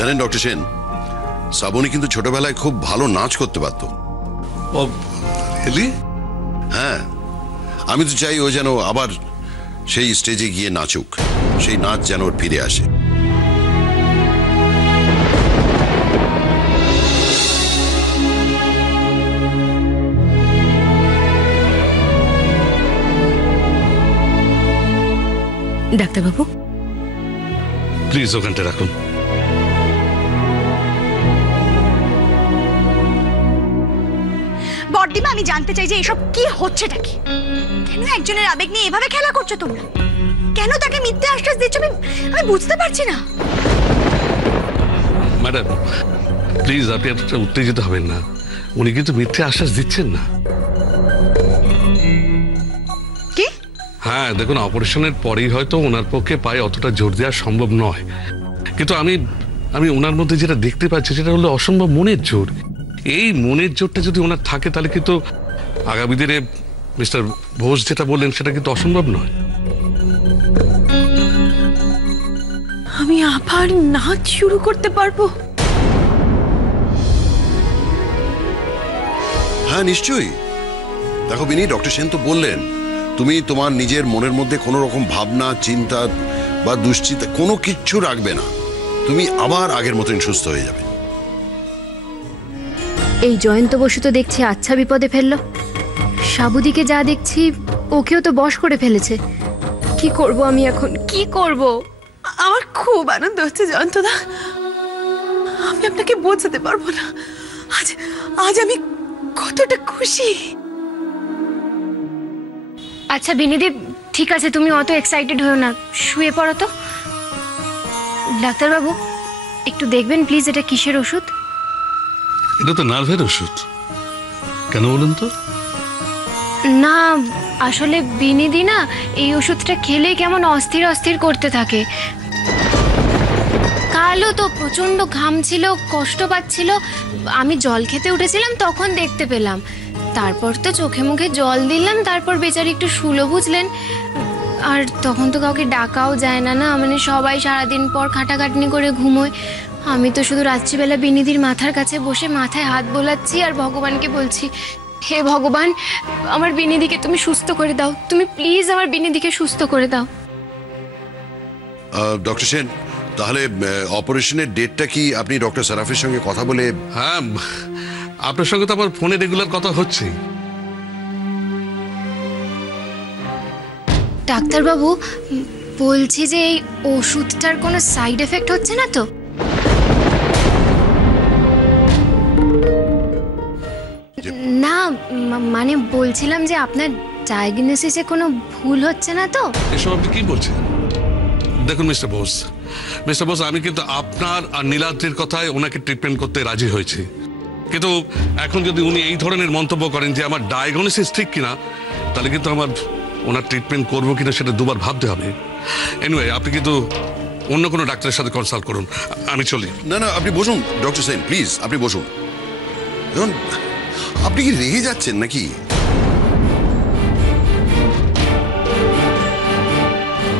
জানেন ডক্টর সেন, শ্রাবণী কিন্তু ছোটবেলায় খুব ভালো নাচ করতে পারত। হ্যাঁ, আমি তো চাই ও যেন আবার সেই স্টেজে গিয়ে নাচুক, সেই নাচ যেন ওর ফিরে আসে। ডাক্তারবাবু, প্লিজ ওখানটা রাখুন। বড়দিমা, আমি জানতে চাই যে এসব কি হচ্ছেটা কি? কেন একজনের আবেগ নিয়ে এভাবে খেলা করছো তোমরা? কেন তাকে মিথ্যে আশ্বাস দিচ্ছ? আমি বুঝতে পারছি না। ম্যাডাম প্লিজ, আপনি এতটা উত্তেজিত হবেন না। উনি কিন্তু মিথ্যে আশ্বাস দিচ্ছেন না। কি? হ্যাঁ দেখুন, অপারেশনের পরেই হয়তো ওনার পক্ষে পায়ে অতটা জোর দেওয়া সম্ভব নয়, কিন্তু আমি ওনার মধ্যে যেটা দেখতে পাচ্ছি সেটা হলো অসম্ভব মনের জোর। এই মনের জোরটা যদি ওনার থাকে তাহলে কিন্তু আগামী দিনে মিস্টার ঘোষ যেটা বললেন সেটা কিন্তু অসম্ভব নয়। আমি আবার নাচ শুরু করতে পারবো? হ্যাঁ নিশ্চয়ই। দেখো বিনি, ডক্টর সেন তো বললেন তুমি তোমার নিজের মনের মধ্যে কোনো রকম ভাবনা, চিন্তা বা দুশ্চিন্তা কোনো কিচ্ছু রাখবে না। তুমি আবার আগের মতন সুস্থ হয়ে যাবে। এই জয়ন্ত বসু তো দেখছি আচ্ছা বিপদে ফেললো। সাবুদিকে যা দেখছি ওকেও তো বশ করে ফেলেছে। কি করব আমি এখন, কি করব? আমার খুব আনন্দ হচ্ছে জয়ন্তদা, আমি আপনাকে বোঝাতে পারবো না আজ আমি কতটা খুশি। আচ্ছা বিনিদি, ঠিক আছে, তুমি অত এক্সাইটেড হও না, শুয়ে পড়ো তো। ডাক্তারবাবু একটু দেখবেন প্লিজ, এটা কিসের ওষুধ? এটা তো নার্ভের ওষুধ। কেন বলুন তো? না আসলে বিনিদি না, এই ওষুধটা খেলে কেমন অস্থির অস্থির করতে থাকে। কালও তো প্রচন্ড ঘাম ছিল, কষ্ট পাচ্ছিল। আমি জল খেতে উঠেছিলাম তখন দেখতে পেলাম, তারপর তো চোখে মুখে জল দিলাম, তারপর বেচারি একটু শুলো বুঝলেন। আর তখন তো কাউকে ডাকাও যায় না, মানে সবাই সারাদিন পর খাটাখাটনি করে ঘুমোয়। আমি তো শুধু রাত্রিবেলা বিনিদির মাথার কাছে বসে মাথায় হাত বোলাচ্ছি আর ভগবানকে বলছি, হে ভগবান আমার বিনিদিকে তুমি সুস্থ করে দাও, তুমি প্লিজ আমার বিনিদিকে সুস্থ করে দাও। ডক্টর সেন, তাহলে অপারেশনের ডেটটা কি আপনি ডক্টর সারাফের সঙ্গে কথা বলে? হ্যাঁ, আপনার সঙ্গে তো আমার ফোনে রেগুলার কথা হচ্ছে। ডাক্তারবাবু বলছি যে এই ওষুধটার কোনো সাইড এফেক্ট হচ্ছে না তো? না মানে বলছিলাম যে আপনার ডায়াগনোসিসে কোনো ভুল হচ্ছে না তো? এসব আপনি কি বলছেন? দেখুন মিস্টার বোস, আমি কিন্তু আপনার আর নীলাদ্রির কথায় ওনাকে ট্রিটমেন্ট করতে রাজি হয়েছি, কিন্তু এখন যদি উনি এই ধরনের মন্তব্য করেন যে আমার ডায়াগনোসিস ঠিক কিনা, তাহলে কিন্তু আমার ওনার ট্রিটমেন্ট করবো কিনা সেটা দুবার ভাবতে হবে। এনিওয়ে, আপনি কিন্তু অন্য কোনো ডাক্তারের সাথে কনসাল্ট করুন, আমি চলি। না না, আপনি বসুন ডক্টর সেন, প্লিজ আপনি বসুন। দেখুন, আপনি কি রেগে যাচ্ছেন নাকি?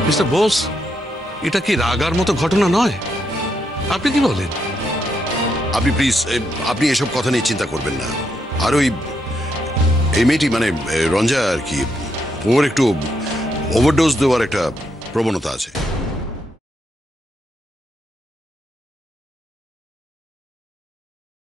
মিস্টার বোস, এটা কি রাগার মতো ঘটনা নয়, আপনি কি বলেন? আপনি প্লিজ, আপনি এসব কথা নিয়ে চিন্তা করবেন না। আর ওই এই মেয়েটি মানে রঞ্জা আর কি, ওর একটু ওভারডোজ দেওয়ার একটা প্রবণতা আছে।